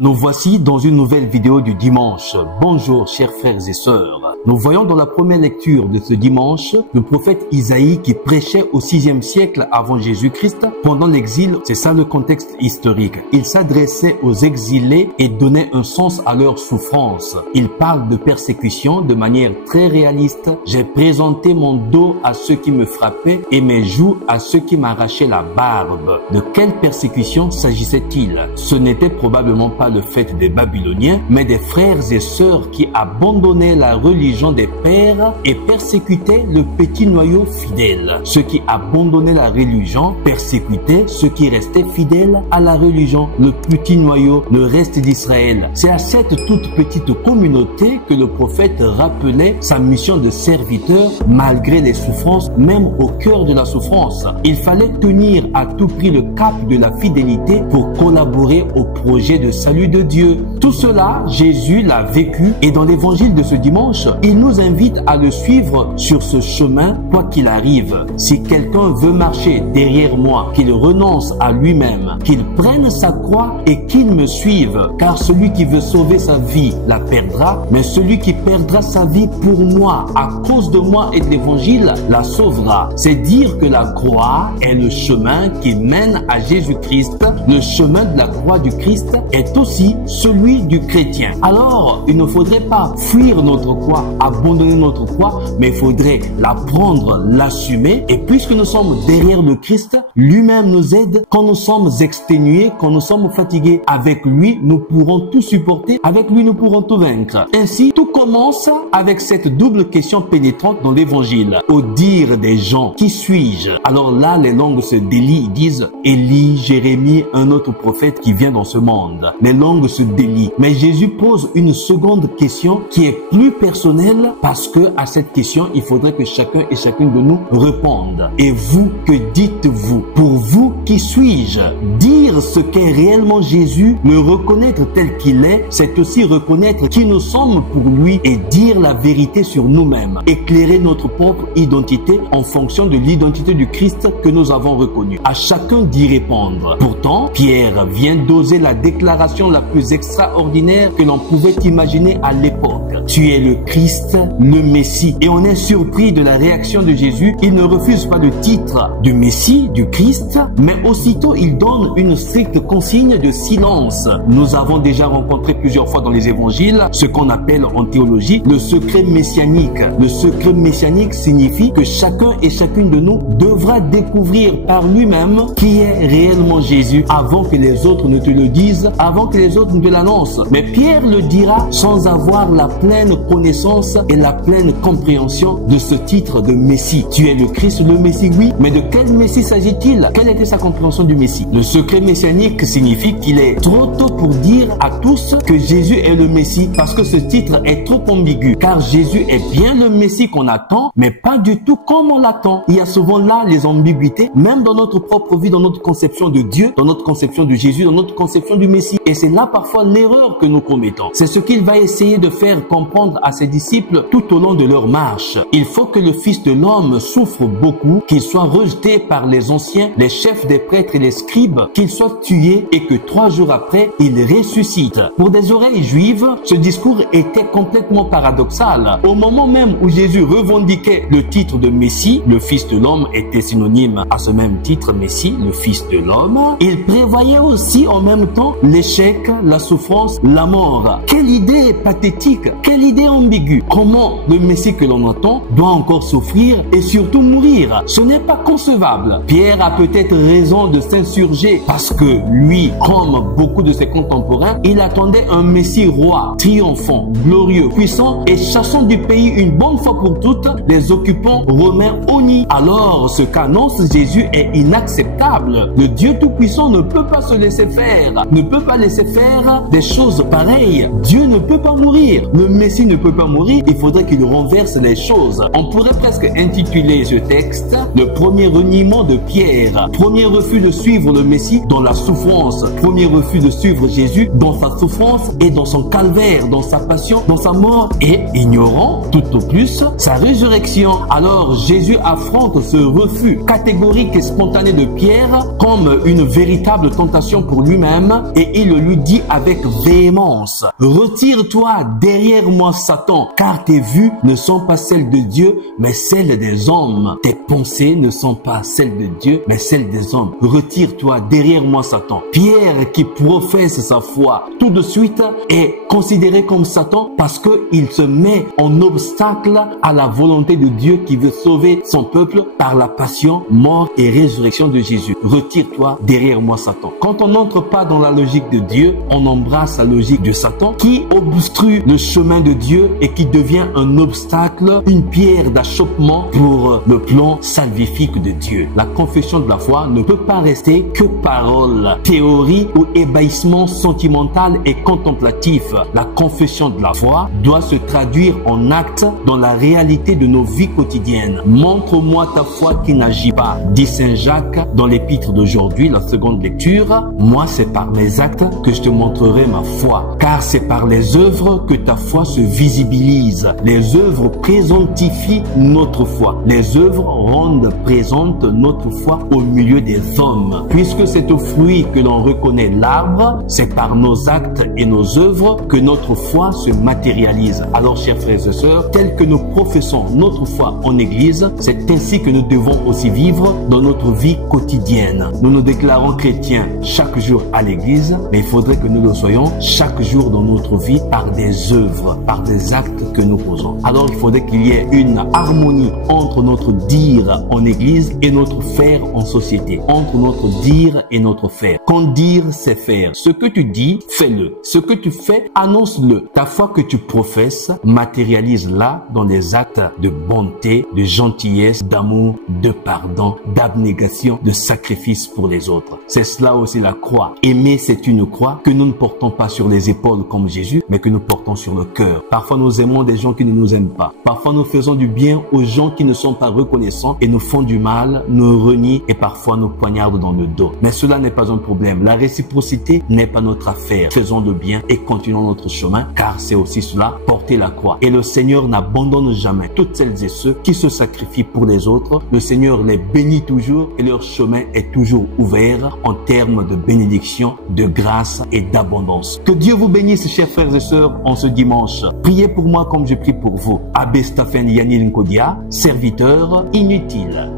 Nous voici dans une nouvelle vidéo du dimanche. Bonjour chers frères et sœurs. Nous voyons dans la première lecture de ce dimanche le prophète Isaïe qui prêchait au 6e siècle avant Jésus-Christ pendant l'exil. C'est ça le contexte historique. Il s'adressait aux exilés et donnait un sens à leur souffrance. Il parle de persécution de manière très réaliste. J'ai présenté mon dos à ceux qui me frappaient et mes joues à ceux qui m'arrachaient la barbe. De quelle persécution s'agissait-il? Ce n'était probablement pas le fait des Babyloniens, mais des frères et sœurs qui abandonnaient la religion des pères et persécutaient le petit noyau fidèle. Ceux qui abandonnaient la religion persécutaient ceux qui restaient fidèles à la religion, le petit noyau, le reste d'Israël. C'est à cette toute petite communauté que le prophète rappelait sa mission de serviteur malgré les souffrances, même au cœur de la souffrance. Il fallait tenir à tout prix le cap de la fidélité pour collaborer au projet de salut de Dieu. Tout cela, Jésus l'a vécu et dans l'évangile de ce dimanche, il nous invite à le suivre sur ce chemin quoi qu'il arrive. Si quelqu'un veut marcher derrière moi, qu'il renonce à lui-même, qu'il prenne sa croix et qu'il me suive, car celui qui veut sauver sa vie la perdra, mais celui qui perdra sa vie pour moi, à cause de moi et de l'évangile, la sauvera. C'est dire que la croix est le chemin qui mène à Jésus-Christ. Le chemin de la croix du Christ est aussi celui du chrétien. Alors, il ne faudrait pas fuir notre croix, abandonner notre croix, mais il faudrait la prendre, l'assumer. Et puisque nous sommes derrière le Christ, lui-même nous aide quand nous sommes exténués, quand nous sommes fatigués. Avec lui, nous pourrons tout supporter. Avec lui, nous pourrons tout vaincre. Ainsi, tout commence avec cette double question pénétrante dans l'évangile. Au dire des gens, qui suis-je? Alors là, les langues se délient, ils disent Élie, Jérémie, un autre prophète qui vient dans ce monde. Les langues se délient. Mais Jésus pose une seconde question qui est plus personnelle parce que à cette question, il faudrait que chacun et chacune de nous réponde. Et vous, que dites-vous? Pour vous, qui suis-je? Dire ce qu'est réellement Jésus, le reconnaître tel qu'il est, c'est aussi reconnaître qui nous sommes pour lui et dire la vérité sur nous-mêmes. Éclairer notre propre identité en fonction de l'identité du Christ que nous avons reconnu. À chacun d'y répondre. Pourtant, Pierre vient d'oser la déclaration la plus extraordinaire que l'on pouvait imaginer à l'époque. Tu es le Christ, le Messie. Et on est surpris de la réaction de Jésus. Il ne refuse pas le titre du Messie, du Christ, mais aussitôt il donne une stricte consigne de silence. Nous avons déjà rencontré plusieurs fois dans les évangiles ce qu'on appelle en théologie le secret messianique. Le secret messianique signifie que chacun et chacune de nous devra découvrir par lui-même qui est réellement Jésus avant que les autres ne te le disent, avant que les autres ne te l'annoncent. Mais Pierre le dira sans avoir la pleine connaissance et la pleine compréhension de ce titre de Messie. Tu es le Christ, le Messie, oui, mais de quel Messie s'agit-il? Quelle était sa compréhension du Messie? Le secret messianique signifie qu'il est trop tôt pour dire à tous que Jésus est le Messie parce que ce titre est trop ambigu. Car Jésus est bien le Messie qu'on attend, mais pas du tout comme on l'attend. Il y a souvent là les ambiguïtés, même dans notre propre vie, dans notre conception de Dieu, dans notre conception de Jésus, dans notre conception du Messie. Et c'est là parfois l'erreur que nous commettons. C'est ce qu'il va essayer de faire comprendre à ses disciples tout au long de leur marche. Il faut que le Fils de l'homme souffre beaucoup, qu'il soit rejeté par les anciens, les chefs des prêtres et les scribes, qu'il soit tué et que 3 jours après, il ressuscite. Pour des oreilles juives, ce discours était complètement paradoxal. Au moment même où Jésus revendiquait le titre de Messie, le Fils de l'homme était synonyme à ce même titre, Messie, le Fils de l'homme, il prévoyait aussi en même temps l'échec, la souffrance, la mort. Quelle idée pathétique, quelle idée ambiguë. Comment le Messie que l'on entend doit encore souffrir et surtout mourir? Ce n'est pas concevable. Pierre a peut-être raison de s'insurger parce que lui, comme beaucoup de ses contemporains, il attendait un Messie roi, triomphant, glorieux, puissant et chassant du pays une bonne fois pour toutes les occupants romains honnis. Alors, ce qu'annonce Jésus est inacceptable. Le Dieu Tout-Puissant ne peut pas se laisser faire, ne peut pas laisser faire des choses pareilles. Dieu ne peut pas mourir. Le Messie ne peut pas mourir. Il faudrait qu'il renverse les choses. On pourrait presque intituler ce texte le premier reniement de Pierre. Premier refus de suivre le Messie dans la souffrance. Premier refus de suivre Jésus dans sa souffrance et dans son calvaire, dans sa passion, dans sa mort et ignorant tout au plus sa résurrection. Alors Jésus affronte ce refus catégorique et spontané de Pierre comme une véritable tentation pour lui-même et il lui dit avec véhémence, retire-toi derrière moi, Satan, car tes vues ne sont pas celles de Dieu, mais celles des hommes. Tes pensées ne sont pas celles de Dieu, mais celles des hommes. Retire-toi derrière moi, Satan. Pierre, qui professe sa foi, tout de suite est considéré comme Satan parce qu'il se met en obstacle à la volonté de Dieu qui veut sauver son peuple par la passion, mort et résurrection de Jésus. Retire-toi derrière moi, Satan. Quand on n'entre pas dans la logique de Dieu, on embrasse la logique de Satan qui obstrue le chemin de Dieu et qui devient un obstacle, une pierre d'achoppement pour le plan salvifique de Dieu. La confession de la foi ne peut pas rester que parole, théorie ou ébahissement sentimental et contemplatif. La confession de la foi doit se traduire en actes dans la réalité de nos vies quotidiennes. Montre-moi ta foi qui n'agit pas, dit Saint Jacques dans l'épître d'aujourd'hui, la seconde lecture. Moi, c'est par mes actes que je te montrerai ma foi, car c'est par les œuvres que ta foi se visibilise. Les œuvres présentifient notre foi. Les œuvres rendent présente notre foi au milieu des hommes. Puisque c'est au fruit que l'on reconnaît l'arbre, c'est par nos actes et nos œuvres que notre foi se matérialise. Alors, chers frères et sœurs, tel que nous professons notre foi en Église, c'est ainsi que nous devons aussi vivre dans notre vie quotidienne. Nous nous déclarons chrétiens chaque jour à l'Église, mais il faudrait que nous le soyons chaque jour dans notre vie par des œuvres, par des actes que nous posons. Alors, il faudrait qu'il y ait une harmonie entre notre dire en Église et notre faire en société, entre notre dire et notre faire. Quand dire, c'est faire. Ce que tu dis, fais-le. Ce que tu fais, annonce-le. Ta foi que tu professes, matérialise-la dans des actes de bonté, de gentillesse, d'amour, de pardon, d'abnégation, de sacrifice pour les autres. C'est cela aussi la croix. Aimer, c'est une croix que nous ne portons pas sur les épaules comme Jésus, mais que nous portons sur le cœur. Parfois, nous aimons des gens qui ne nous aiment pas. Parfois, nous faisons du bien aux gens qui ne sont pas reconnaissants et nous font du mal, nous renient et parfois nous poignardent dans le dos. Mais cela n'est pas un problème. La réciprocité n'est pas notre affaire. Faisons le bien et continuons notre chemin, car c'est aussi cela, porter la croix. Et le Seigneur n'abandonne jamais toutes celles et ceux qui se sacrifient pour les autres. Le Seigneur les bénit toujours et leur chemin est toujours ouvert en termes de bénédiction, de grâce et d'abondance. Que Dieu vous bénisse, chers frères et sœurs, en ce dimanche. Priez pour moi comme je prie pour vous. Abbé Stephen Yanil Nkodia, serviteur inutile.